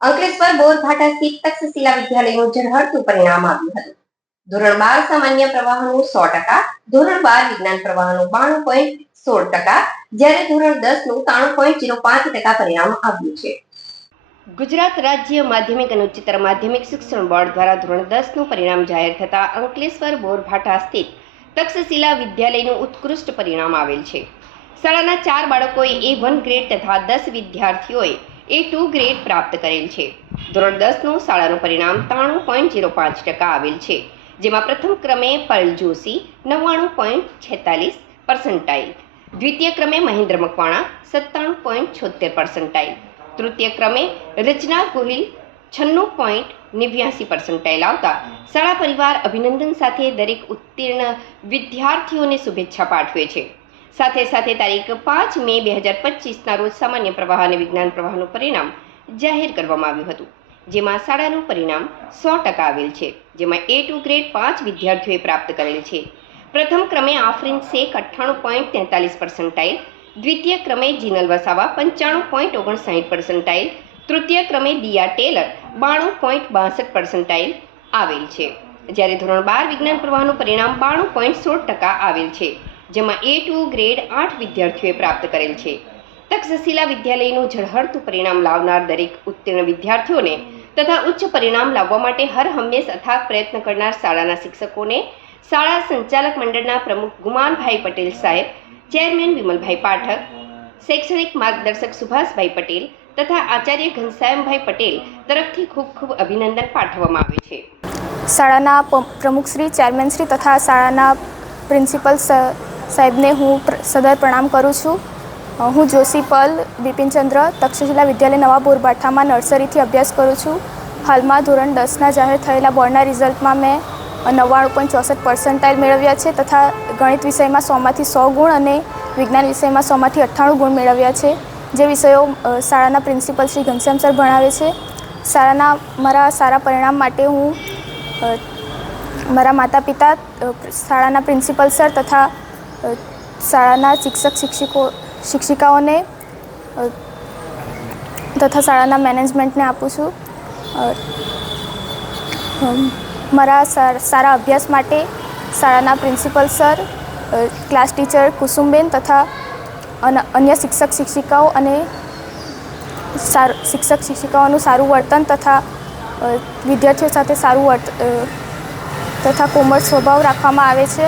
અંકલેશ્વર બોરભાઠા સ્થિત તક્ષશિલા વિદ્યાલયનું ઝળહળતું પરિણામ આવ્યું હતું. ધોરણ 12 સામાન્ય પ્રવાહનું 100%, ધોરણ 12 વિજ્ઞાન પ્રવાહનું 92.16%, જ્યારે ધોરણ 10 નું 93.05% પરિણામ આવ્યું છે. ગુજરાત રાજ્ય માધ્યમિક અને ઉચ્ચતર માધ્યમિક શિક્ષણ બોર્ડ દ્વારા ધોરણ 10 નું પરિણામ જાહેર થતા અંકલેશ્વર બોરભાઠા સ્થિત તક્ષશિલા વિદ્યાલયનું ઉત્કૃષ્ટ પરિણામ આવેલ છે. શાળાના 4 બાળકોએ A1 ગ્રેડ તથા 10 વિદ્યાર્થીઓએ A2 ગ્રેડ પ્રાપ્ત કરેલ છે. ધોરણ 10 નું શાળાનું પરિણામ 93.05% આવેલ છે, જેમાં પ્રથમ ક્રમે પર્લ જોશી 99.46%, દ્વિતીય ક્રમે મહેન્દ્ર મકવાણા 97.76%, તૃતીય ક્રમે રચના ગોહિલ 96.89% આવતા શાળા પરિવાર અભિનંદન સાથે દરેક ઉત્તીર્ણ વિદ્યાર્થીઓને શુભેચ્છા પાઠવે છે. સાથે સાથે તારીખ 5 મે 2025ના રોજ સામાન્ય પ્રવાહ અને વિજ્ઞાન પ્રવાહનું પરિણામ જાહેર કરવામાં આવ્યું હતું, જેમાં શાળાનું પરિણામ 100% આવેલ છે, જેમાં A2 ગ્રેડ 5 વિદ્યાર્થીઓએ પ્રાપ્ત કરેલ છે. પ્રથમ ક્રમે આફરીન શેખ 98.43%, દ્વિતીય ક્રમે જીનલ વસાવા 95.59%, તૃતીય ક્રમે દિયા ટેલર 92.62% આવેલ છે, જ્યારે ધોરણ 12 વિજ્ઞાન પ્રવાહનું પરિણામ 92.16% આવેલ છે, જેમાં A2 ગ્રેડ 8 વિદ્યાર્થીઓએ પ્રાપ્ત કરેલ છે. તક્ષશિલા વિદ્યાલયનું ઝળહળતું પરિણામ લાવનાર દરેક ઉત્તીર્ણ વિદ્યાર્થીઓને તથા ઉચ્ચ પરિણામ લાવવા માટે હર હંમેશ અથાગ પ્રયત્ન કરનાર શાળાના શિક્ષકોને, શાળા સંચાલક મંડળના પ્રમુખ ગુમાનભાઈ પટેલ સાહેબ, ચેરમેન વિમલભાઈ પાઠક, શૈક્ષણિક માર્ગદર્શક સુભાષભાઈ પટેલ તથા આચાર્ય ઘનશ્યામભાઈ પટેલ તરફથી ખૂબ ખૂબ અભિનંદન પાઠવવામાં આવે છે. શાળાના પ્રમુખશ્રી, ચેરમેનશ્રી તથા શાળાના પ્રિન્સિપલ સાહેબને હું સદર પ્રણામ કરું છું. હું જોશી પલ બિપિનચંદ્ર તક્ષશિલા વિદ્યાલય નવા બોરભાઠામાં નર્સરીથી અભ્યાસ કરું છું. હાલમાં ધોરણ 10ના જાહેર થયેલા બોર્ડના રિઝલ્ટમાં મેં 99.64% મેળવ્યા છે તથા ગણિત વિષયમાં 100માંથી 100 ગુણ અને વિજ્ઞાન વિષયમાં 100માંથી 98 ગુણ મેળવ્યા છે, જે વિષયો શાળાના પ્રિન્સિપલ શ્રી ઘનશ્યામ સર ભણાવે છે. મારા સારા પરિણામ માટે હું મારા માતા પિતા, શાળાના પ્રિન્સિપલ સર તથા શાળાના શિક્ષિકાઓને તથા શાળાના મેનેજમેન્ટને આપું છું. મારા સારા અભ્યાસ માટે શાળાના principal sir, class teacher Kusumben તથા અન્ય શિક્ષિકાઓ અને શિક્ષિકાઓનું સારું વર્તન તથા વિદ્યાર્થીઓ સાથે સારું તથા કોમળ સ્વભાવ રાખવામાં આવે છે.